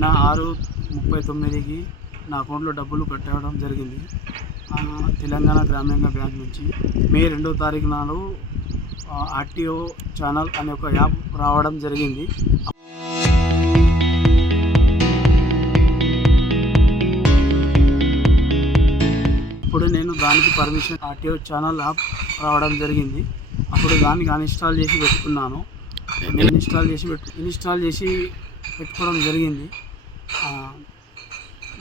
నిన్న 6:39కి నా అకౌంట్లో డబ్బులు కట్టడం జరిగింది. తెలంగాణ గ్రామీణ బ్యాంక్ నుంచి మే 2వ తారీఖు నాడు ఆర్టీఓ ఛానల్ అనే ఒక యాప్ రావడం జరిగింది. ఇప్పుడు నేను దానికి పర్మిషన్ ఆర్టీఓ ఛానల్ యాప్ రావడం జరిగింది. అప్పుడు దానికి అన్ఇన్స్టాల్ చేసి పెట్టుకున్నాను. నేను ఇన్స్టాల్ చేసి పెట్టుకోవడం జరిగింది.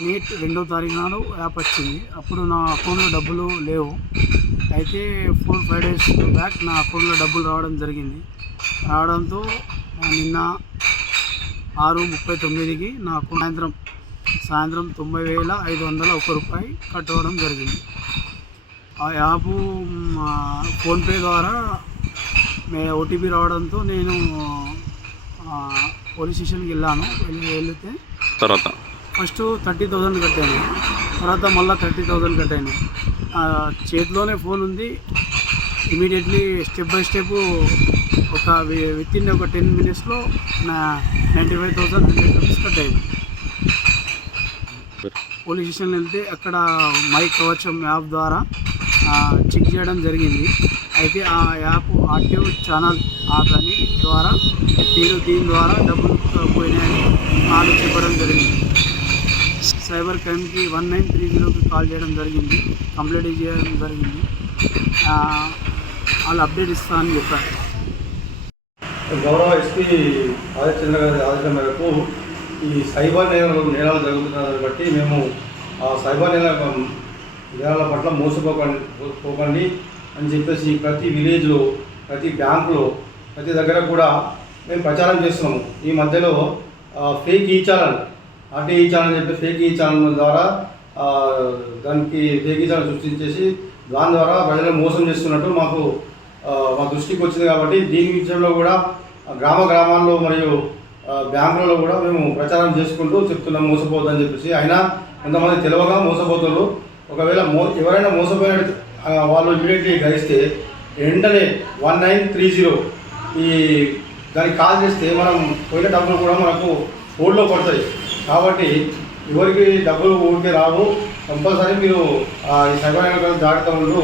మే 2వ తారీఖు నాడు యాప్ వచ్చింది. అప్పుడు నా అకౌంట్లో డబ్బులు లేవు. అయితే 4-5 డేస్ బ్యాక్ నా అకౌంట్లో డబ్బులు రావడం జరిగింది. రావడంతో నిన్న 6:39కి నా అకౌంట్ సాయంత్రం 90,501 రూపాయి కట్టడం జరిగింది. ఆ యాప్ ఫోన్పే ద్వారా ఓటీపీ రావడంతో నేను పోలీస్ స్టేషన్కి వెళ్తే తర్వాత ఫస్ట్ 30,000 కట్టాను. తర్వాత మళ్ళీ 30,000 కట్టాను. చేతిలోనే ఫోన్ ఉంది. Immediately step by step within ఒక 10 మినిట్స్లో నా 95,100 రూపీస్ కట్టాను. పోలీస్ స్టేషన్ వెళ్తే అక్కడ మై కవచం యాప్ ద్వారా చెక్ చేయడం జరిగింది. అయితే ఆ యాప్ ఆర్టీఓ ఛానల్ యాప్ అని ద్వారా దీని ద్వారా డబ్బులు పోయినాయని వాళ్ళు చెప్పడం జరిగింది. సైబర్ క్రైమ్కి 1930కి కాల్ చేయడం జరిగింది. కంప్లైంట్ చేయడం జరిగింది. వాళ్ళు అప్డేట్ ఇస్తామని చెప్పారు. గౌరవ ఎస్పీ ఆదిత్య గారి ఆదేశం మేరకు ఈ సైబర్ నేరాలు జరుగుతున్నదాన్ని బట్టి మేము ఆ సైబర్ నేరాల పట్ల మోసపోకండి అని చెప్పేసి ప్రతి విలేజ్లో, ప్రతి బ్యాంకులో, ప్రతి దగ్గర కూడా మేము ప్రచారం చేస్తున్నాము. ఈ మధ్యలో ఫేక్ ఈ ఛానల్ ఆర్టీఈ ఛానల్ చెప్పి ఫేక్ ఈ ఛానల్ ద్వారా దానికి ఫేక్ ఈ ఛానల్ సృష్టించేసి దాని ద్వారా ప్రజలను మోసం చేస్తున్నట్టు మా దృష్టికి వచ్చింది. కాబట్టి దీని విషయంలో కూడా గ్రామాల్లో మరియు బ్యాంకులలో కూడా మేము ప్రచారం చేసుకుంటూ చెప్తున్నాం మోసపోవద్దని చెప్పేసి. అయినా కొంతమంది తెలియగా మోసపోతున్నారు. ఒకవేళ ఎవరైనా మోసపోయినట్టు వాళ్ళు ఇమీడియట్లీ గ్రహిస్తే వెంటనే 1930 దానికి కాల్ చేస్తే మనం పోయిన డబ్బులు కూడా మనకు హోల్డ్లో పడతాయి. కాబట్టి ఎవరికి డబ్బులు ఊరికే రావు. కంపల్సరీ మీరు ఈ సైబర్ నేరాల జాగ్రత్త ఉంటూ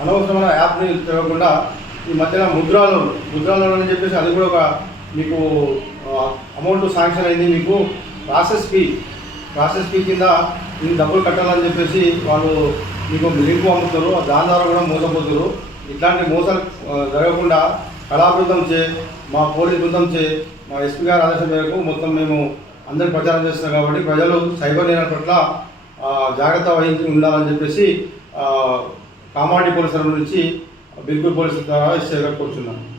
అనవసరమైన యాప్ని తిరగకుండా ఈ మధ్యన ముద్రాలు అని చెప్పేసి అది కూడా ఒక మీకు అమౌంట్ శాంక్షన్ అయింది. మీకు ప్రాసెస్ ఫీ కింద మీకు డబ్బులు కట్టాలని చెప్పేసి వాళ్ళు మీకు లింక్ పంపుతారు. దాని ద్వారా కూడా మోసపోతారు. ఇట్లాంటి మోసాలు జరగకుండా కళాబృందం మా పోలీస్ బృందం మా ఎస్పీ గారి ఆదేశం మేరకు మొత్తం మేము అందరికి ప్రచారం చేస్తున్నాం. కాబట్టి ప్రజలు సైబర్ నేరాల పట్ల జాగ్రత్త వహించి ఉండాలని చెప్పేసి కామారెడ్డి పోలీసుల నుంచి బిల్కుల్ పోలీసుల ద్వారా కోరుచున్నాను.